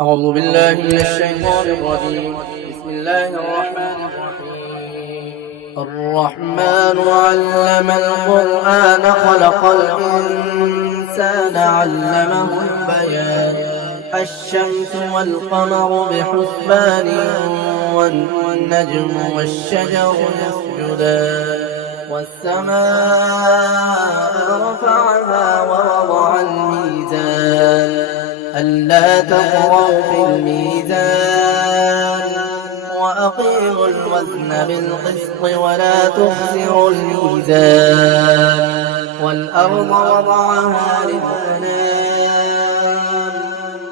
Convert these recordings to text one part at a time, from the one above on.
أعوذ بالله من الشيطان الرجيم. بسم الله الرحمن الرحيم. الرحمن علم القرآن خلق الإنسان علمه البيان. الشمس والقمر بحسبان والنجم والشجر يسجدان والسماء رفعها ووضع الميزان ألا تطغوا في الميزان وأقيموا الوزن بالقسط ولا تخسروا الميزان والأرض وضعها للأنام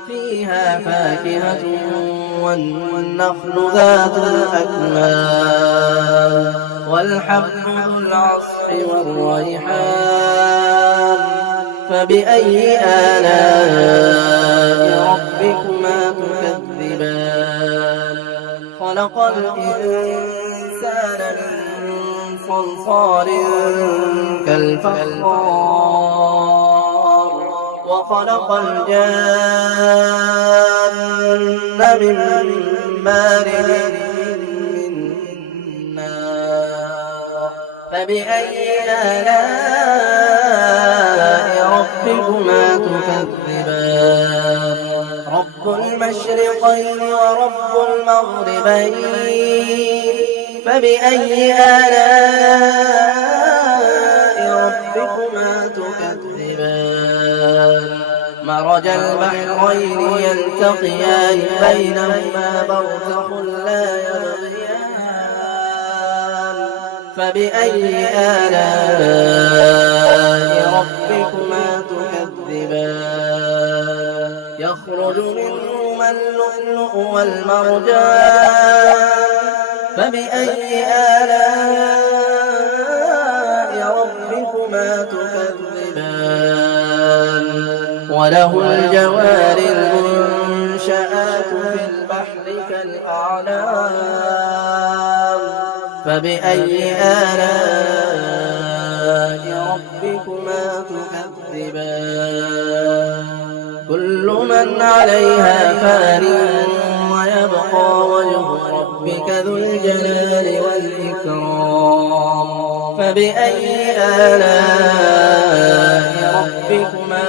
فيها فاكهة والنخل ذات الأكمام والحب ذو العصف والريحان فبأي آلاء ربكما تكذبان خلق الإنسان من صلصال كالفخار وخلق الجان من مارج من نار فبأي آلاء ربكما تكذبان رب المشرقين ورب المغربين فبأي آلاء ربكما تكذبان مرج البحرين يلتقيان بينهما برزخ لا يبغيان فبأي آلاء ربكما تكذبان يخرج منهما اللؤلؤ والمرجان فبأي آلاء ربكما تكذبان وله الجوار المنشآت في البحر كالأعلام فبأي آلاء ربكما تكذبان كل من عليها فان ويبقى وجه ربك ذو الجلال والإكرام فبأي آلاء ربكما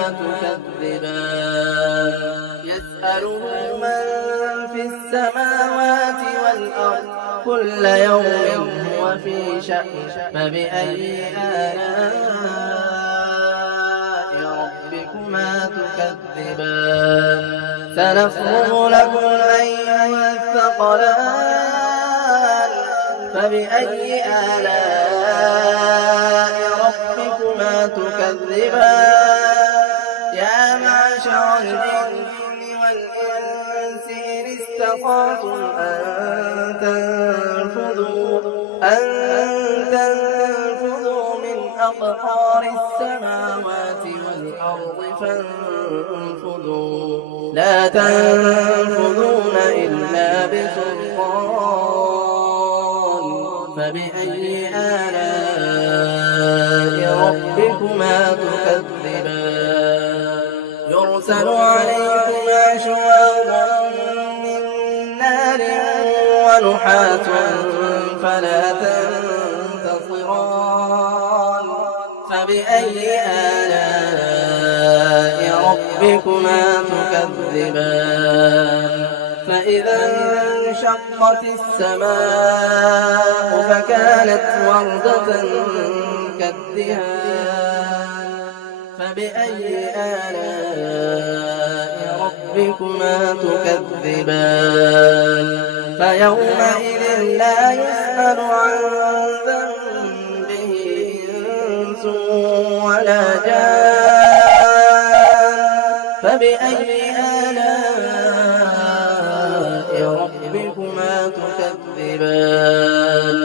تكذبان يسأله من في السماوات والأرض كل يوم هو في شأن فبأي آلاء ربكما تكذبان سنفرغ لكم أيها الثقلان فبأي آلاء ربكما تكذبان يا معشر الجن والإنس إن استطعتم أن تنفذوا من أقطار السماوات والأرض فانفذوا لا تنفذون إلا بسلطان فبأي آلاء ربكما تكذبان يرسل عليكم شواظ من نار ونحاس فلا تنتصران فبأي آلاء ربكما تكذبان فإذا انشقت السماء فكانت وردة كالدهان فبأي آلاء ربكما تكذبان فيومئذ لا يسأل عن ذنبه إنس ولا جان فبأي آلاء ربكما تكذبان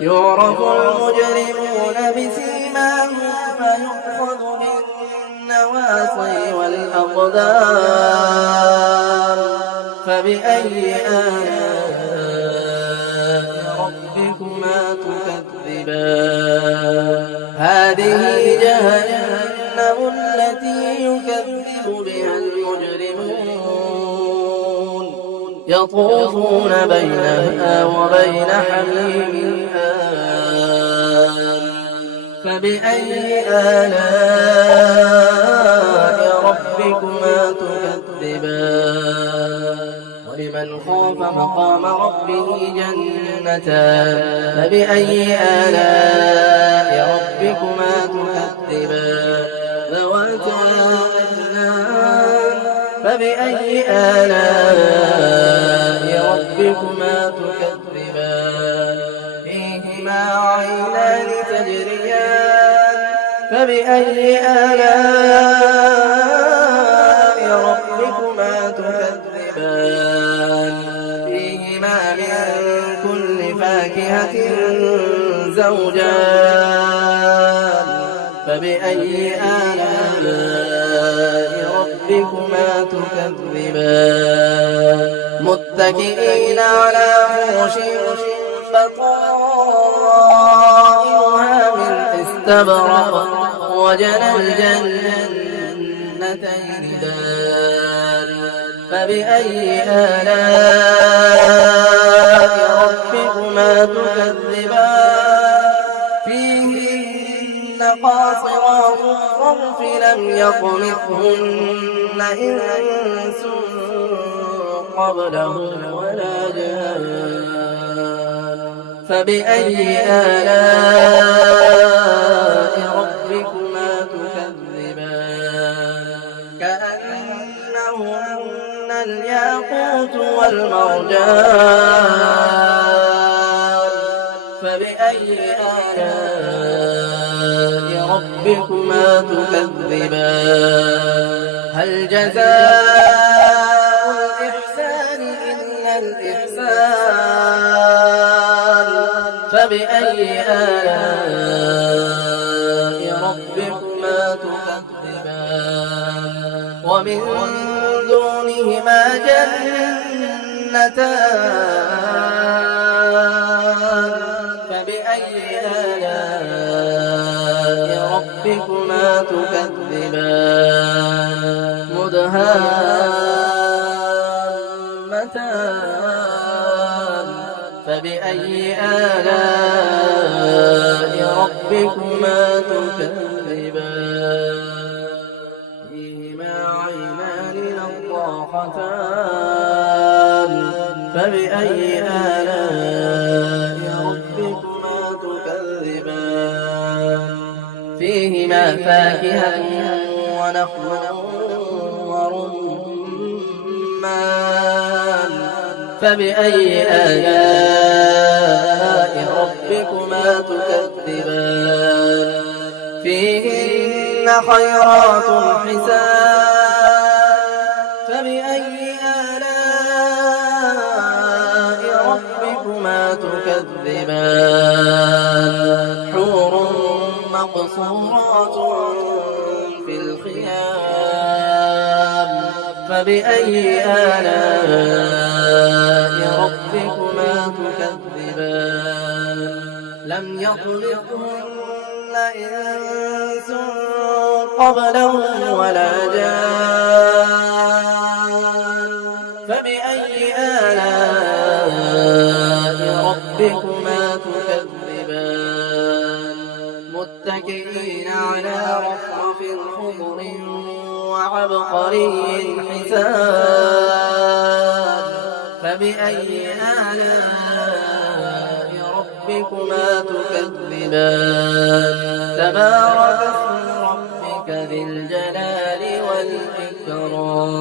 يعرف المجرمون بسيماهم فيؤخذ بالنواصي والأقدام فبأي آلاء ربكما تكذبان هذه جهنم التي يكذب بها المجرمون يطوفون بينها وبين حميم آن فبأي آلاء ربكما تكذبان ولمن خاف مقام ربه جنتان فبأي آلاء ربكما تكذبان ذواتا أفنان فبأي آلاء ربكما تكذبان فيهما عينان تجريان فبأي آلاء ربكما تكذبان فيهما من كل فاكهة زوجان فبأي آلاء ربكما تكذبان متكئين على فرش بطائنها من استبرق وجنى الجنتين دان فبأي آلاء ربكما تكذبان فيهن قاصرات الطرف لم يطمثهن إنس قبلهم ولا جان فبأي آلاء ربكما تكذبان كأنهن الياقوت والمرجان فبأي آلاء ربكما تكذبان هل جزاء الإحسان إلا الإحسان فبأي آلاء ربكما تكذبان ومن دونهما جنتان فبأي آلاء ربكما تكذبان مدهامتان فبأي آلاء ربكما تكذبان فيهما عينان نضاختان فبأي آلاء ربكما تكذبان فيهما فاكهة ونخل ورمان فبأي آلاء ربكما تكذبان فيهن خيرات حسان فبأي آلاء ربكما تكذبان حور مقصورات في الخيام فبأي آلاء ربكما تكذبان لم يطلقهن إنس قبلهم ولا جان فبأي آلاء ربكما تكذبان متكئين على رفرف خضر وعبقري حسان فبأي آلاء ربكما تكذبان تبارك اسم ربك ذي الجلال والإكرام